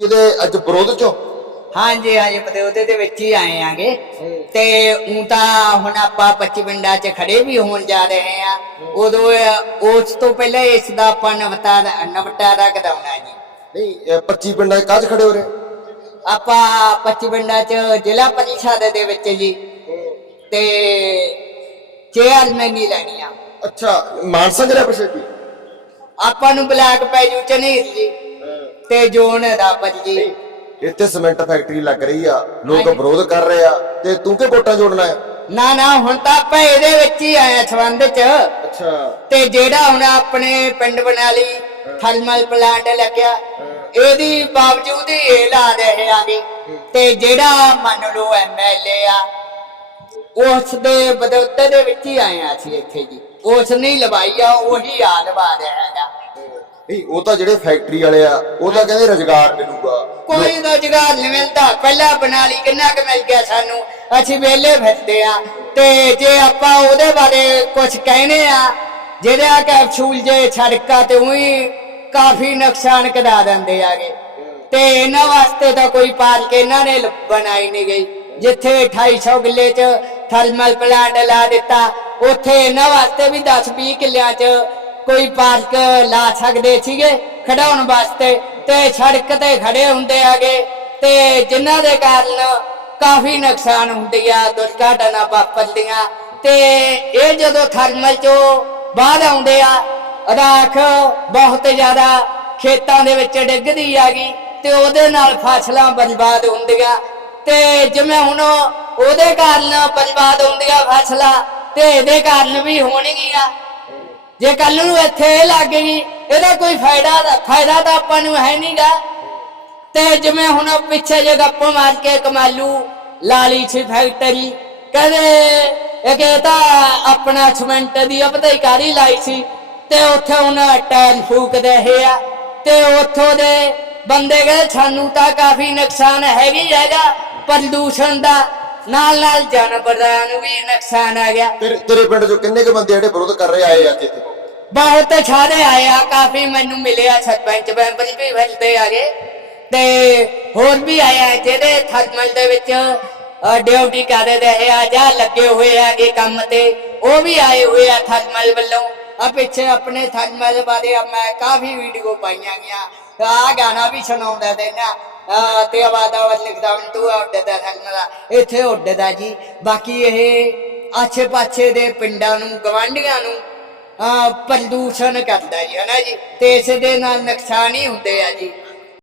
ਇਹਦੇ ਅੱਜ ਵਿਰੋਧ ਚੋਂ? ਹਾਂਜੀ ਹਾਂਜੀ ਪਤੇ ਉਹਦੇ ਦੇ ਵਿੱਚ ਹੀ ਆਏ ਆਂਗੇ। ਤੇ ਉਂ ਤਾਂ ਹੁਣ ਆਪਾਂ 25 ਪਿੰਡਾਂ 'ਚ ਖੜੇ ਵੀ ਹੋਣ ਜਾ ਰਹੇ ਆ ਉਦੋਂ ਉਸ ਤੋਂ ਪਹਿਲਾਂ ਇਸ ਦਾ ਆਪਾਂ ਨਵਤਾਰਾ ਨਵਟਾਰਾ ਕਰਾਉਣਾ ਜੀ। ਨਹੀਂ ਇਹ 25 ਪਿੰਡਾਂ 'ਚ ਕਾਜ ਖੜੇ ਹੋ ਰਹੇ? ਆਪਾਂ 25 ਪਿੰਡਾਂ 'ਚ ਜ਼ਿਲ੍ਹਾ ਪਰਿਸ਼ਦ ਦੇ ਵਿੱਚ ਜੀ। ਤੇ ਚੇਅਰਮੈਨੀ ਲੈਣੀ ਆ ਅੱਛਾ ਮਾਨਸਾ ਜ਼ਿਲ੍ਹਾ ਪ੍ਰੀਸ਼ਦ ਜੀ ਆਪਾਂ ਨੂੰ ਬਲਾਕ ਪੈ ਜੂ ਝਨੀਰ ਜੀ। ਤੇ ਜੋਨ ਰੱਬ ਜੀ। ਇੱਥੇ ਸੀਮੈਂਟ ਫੈਕਟਰੀ ਲੱਗ ਰਹੀ ਆ ਲੋਕ। ਵਿਰੋਧ ਕਰ ਰਹੇ ਆ ਤੇ ਤੂੰ ਕਿ ਵੋਟਾਂ ਜੋੜਨਾ ਹੈ? ਨਾ ਨਾ ਹੁਣ ਤਾਂ ਆਪਾਂ ਇਹਦੇ ਵਿੱਚ ਹੀ ਆਏ ਆ ਸੰਬੰਧ 'ਚ। ਅੱਛਾ। ਤੇ ਜਿਹੜਾ ਹੁਣ ਆਪਣੇ ਪਿੰਡ ਬਣਾ ਲਈ ਥਰਮਲ ਪਲਾਂਟ ਲੱਗਿਆ ਇਹਦੀ ਬਾਵਜੂਦ ਇਹ ਲਾ ਰਹੇ ਆਗੇ ਤੇ ਜਿਹੜਾ ਮੰਨ ਲਓ ਐਮਐਲਏ ਆ ਉਸ ਦੇ ਬਦੌਲਤ ਦੇ ਵਿੱਚ ਹੀ ਆਏ ਆ ਅਸੀਂ ਇੱਥੇ ਜੀ। ਉਸ ਨੇ ਲਵਾਈ ਆ ਉਹੀ ਆ ਲਵਾ ਰਿਹਾ। ਨਹੀਂ, ਉਹ ਤਾਂ ਜਿਹੜੇ ਫੈਕਟਰੀ ਵਾਲੇ ਆ, ਉਹ ਤਾਂ ਕਹਿੰਦੇ ਰੋਜ਼ਗਾਰ ਮਿਲੂਗਾ। ਕੋਈ ਰੋਜ਼ਗਾਰ ਨਹੀਂ ਮਿਲਦਾ। ਪਹਿਲਾਂ ਬਣਾ ਲਈ, ਕਿੰਨਾ ਕੁ ਮਿਲ ਗਿਆ ਸਾਨੂੰ? ਅਸੀਂ ਵਿਹਲੇ ਫਿਰਦੇ ਆ। ਤੇ ਜੇ ਆਪਾਂ ਉਹਦੇ ਬਾਰੇ ਕੁਝ ਕਹਿਣੇ ਆ ਜਿਹੜਾ ਕੈਪਸੂਲ ਜੇ ਸੜਕਾਂ ਤੇ ਉਹੀ ਕਾਫੀ ਨੁਕਸਾਨ ਕਰਾ ਦਿੰਦੇ ਆਗੇ। ਤੇ ਇਹਨਾਂ ਵਾਸਤੇ ਤਾਂ ਕੋਈ ਪਾਰਕ ਇਹਨਾਂ ਨੇ ਬਣਾਈ ਨਹੀਂ ਗਈ। ਜਿੱਥੇ 2800 ਕਿੱਲੇ 'ਚ ਥਰਮਲ ਪਲਾਂਟ ਲਾ ਦਿੱਤਾ, ਉੱਥੇ ਇਹਨਾਂ ਵਾਸਤੇ ਵੀ 10-20 ਕਿੱਲਿਆਂ 'ਚ ਕੋਈ ਪਾਰਕ ਲਾ ਸਕਦੇ ਸੀਗੇ ਖੜਾਉਣ ਵਾਸਤੇ ਤੇ ਸੜਕ ਤੇ ਖੜੇ ਹੁੰਦੇ ਆਗੇ ਤੇ ਜਿਨ੍ਹਾਂ ਦੇ ਕਾਰਨ ਕਾਫੀ ਨੁਕਸਾਨ ਹੁੰਦੀ ਆ, ਦੁਰਘਟਨਾ ਵਾਪਰਦੀਆਂ ਤੇ ਇਹ ਜਦੋਂ ਥਰਮਲ ਚੋਂ ਬਾਹਰ ਆਉਂਦੇ ਆ ਰਾਖ ਬਹੁਤ ਜ਼ਿਆਦਾ ਖੇਤਾਂ ਦੇ ਵਿੱਚ ਡਿੱਗਦੀ ਆਗੀ ਤੇ ਉਹਦੇ ਨਾਲ ਫਸਲਾਂ ਬਰਬਾਦ ਹੁੰਦੀਆਂ ਤੇ ਜਿਵੇਂ ਹੁਣ ਉਹਦੇ ਕਾਰਨ ਬਰਬਾਦ ਹੁੰਦੀਆਂ ਫਸਲਾਂ ਤੇ ਇਹਦੇ ਕਾਰਨ ਵੀ ਹੋਣਗੀਆਂ। ਜੇ ਕੱਲ ਨੂੰ ਇੱਥੇ ਇਹ ਲੱਗ ਗਈ, ਇਹਦਾ ਕੋਈ ਫਾਇਦਾ ਫਾਇਦਾ ਤਾਂ ਆਪਾਂ ਨੂੰ ਹੈ ਨਹੀਂਗਾ ਤੇ ਜਿਵੇਂ ਹੁਣ ਪਿੱਛੇ ਜੇ ਗੱਪ ਮਾਰ ਕੇ ਕਮਾਲੂ ਲਾਲੀ ਸੀ ਫੈਕਟਰੀ, ਕਹਿੰਦੇ ਇਹ ਕਿ ਆਪਣਾ ਸਿਮੈਂਟ ਦੀ ਅਪਦਾਈਕਾਰੀ ਲਾਈ ਸੀ, ਤੇ ਉੱਥੇ ਉਹਨਾਂ ਟਾਇਰ ਫੂਕਦੇ ਰਹੇ ਆ। ਤੇ ਉੱਥੋਂ ਦੇ ਬੰਦੇ ਕਹਿੰਦੇ, ਸਾਨੂੰ ਤਾਂ ਕਾਫੀ ਨੁਕਸਾਨ ਹੈਗੀ ਹੈਗਾ, ਪ੍ਰਦੂਸ਼ਣ ਦਾ ਨਾਲ ਨਾਲ ਜਾਨਵਰਾਂ ਨੂੰ ਵੀ ਨੁਕਸਾਨ ਆ ਗਿਆ। ਤੇਰੇ ਤੇਰੇ ਪਿੰਡ 'ਚੋਂ ਕਿੰਨੇ ਕੁ ਬੰਦੇ ਜਿਹੜੇ ਵਿਰੋਧ ਕਰ ਰਹੇ ਆਏ ਅੱਜ ਇੱਥੇ? ਬਹੁਤ ਸਾਰੇ ਆਏ ਆ ਕਾਫੀ ਮੈਨੂੰ ਮਿਲਿਆ ਸਰਪੰਚ ਮੈਂਬਰ ਵੀ ਮਿਲਦੇ ਆਗੇ ਤੇ ਹੋਰ ਵੀ ਆਏ ਆ ਜਿਹੜੇ ਥਰਮਲ ਦੇ ਵਿੱਚ ਡਿਊਟੀ ਕਰ ਰਹੇ ਆ ਜਾਂ ਲੱਗੇ ਹੋਏ ਆਗੇ ਕੰਮ ਤੇ ਉਹ ਵੀ ਆਏ ਹੋਏ ਆ ਥਰਮਲ ਵੱਲੋਂ। ਆ ਪਿੱਛੇ ਆਪਣੇ ਥਰਮਲ ਬਾਰੇ ਮੈਂ ਕਾਫੀ ਵੀਡੀਓ ਪਾਈਆਂ ਗਿਆ ਆ ਗਾਣਾ ਵੀ ਸੁਣਾਉਂਦਾ ਤੇ ਨਾ ਤੇ ਆਵਾਜ਼ਾਂ ਵੱਲ ਲਿਖਦਾ ਹੁਣ ਤੂੰ ਉੱਡਦਾ ਥਰਮਲ ਇੱਥੇ ਉੱਡਦਾ ਜੀ। ਬਾਕੀ ਇਹ ਆਛੇ ਪਾਛੇ ਦੇ ਪਿੰਡਾਂ ਨੂੰ ਗਵਾਂਢੀਆਂ ਨੂੰ, ਆ ਪ੍ਰਦੂਸ਼ਣ ਕਰਦਾ ਜੀ, ਹਨਾ ਜੀ? ਤੇ ਇਸ ਦੇ ਨਾਲ ਨੁਕਸਾਨ ਹੀ ਹੁੰਦੇ ਆ ਜੀ।